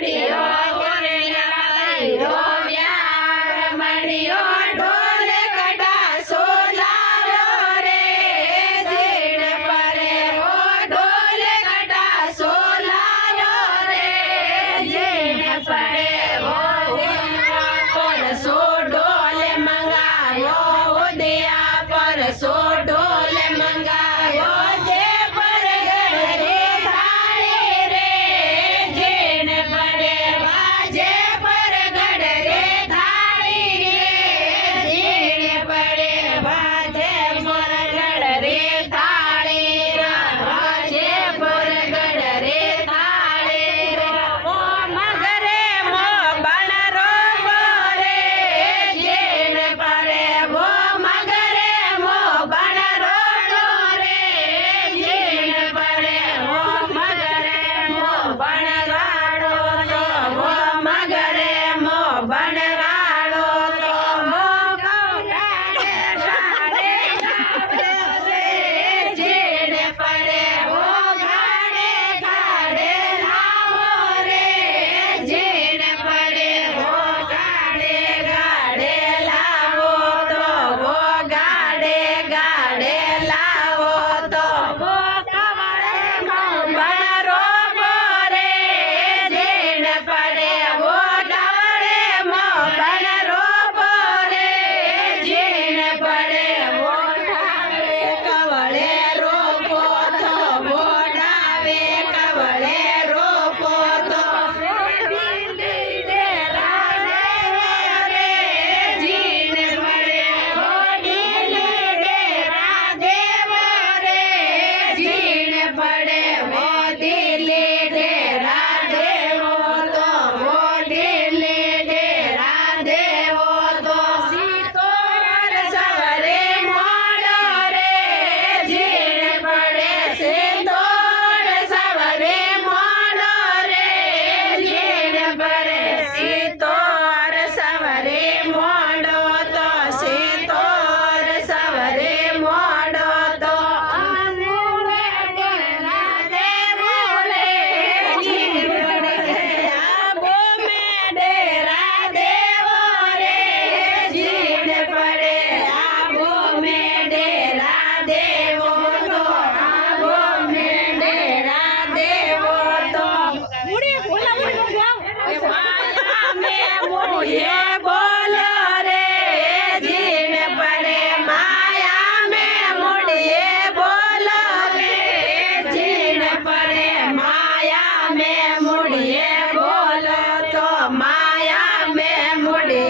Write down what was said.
મણિયો મણિયો વ્યાર મણિયો ઢોલ કડા સોલાવ્યો રે જીણ પરે ઓ ઢોલ કડા સોલાવ્યો રે જીણ પરે ઓ પરસો ઢોલ મંગાયો ઉદયા પરસો ઢોલ મંગાયો જે પરગડ રે થાળી રે જીણ પરે વાજે પરગડ રે થાળી રે જીણ પડે વાજે પરગડ રે થાળી વાજે પરગડ રે થાળી રે ઓ મગરે મો બણરો બોરે જીણ પડે ઓ મગરે મો બણરો બોરે જીણ પડે ઓ મગરે મો બણરાડો તો ઓ મગરે મો બણરાડો તો મો ગૌરાડે ગાડે ગાડે રે જીણ પડે ઓ ગાડે ગાડે લાવો રે જીણ પડે ઓ ગાડે ગાડે લાવો તો ઓ ગાડે ગાડે લાવો તો ઓ કવળે મો બણરો બોરે જીણ પડે ઓ કવળે મો બણરો બોરે જીણ પડે ઓ ઢાવે કવળે રોપો તો ઓ ઢાવે કવળે રોપો તો દિલ્હી રે રાધે રે જીણ પડે ઓ દિલ્હી રે રાધે રે જીણ પડે ઓ દિલ્હી રે રાધે તો ઓ દિલ્હી રે રાધે તો સીતોર સવરે મોડો રે જીણ પડે સીતોર સવરે મોડો રે જીણ પડે સીતોર સવરે મોડો તો સીતોર સવરે મોડો તો અનુરે રાધે બોલે જીણ પડે આબો મેડે રાધે રે જીણ પડે આબો મેડે રાધે તો આબો મેડે રાધે તો માયા મે મુડીએ બોલો રે જીણ પડે માયા મે મુડીએ બોલો રે જીણ પડે માયા મે મુડીએ બોલો તો માયા મે મુડીએ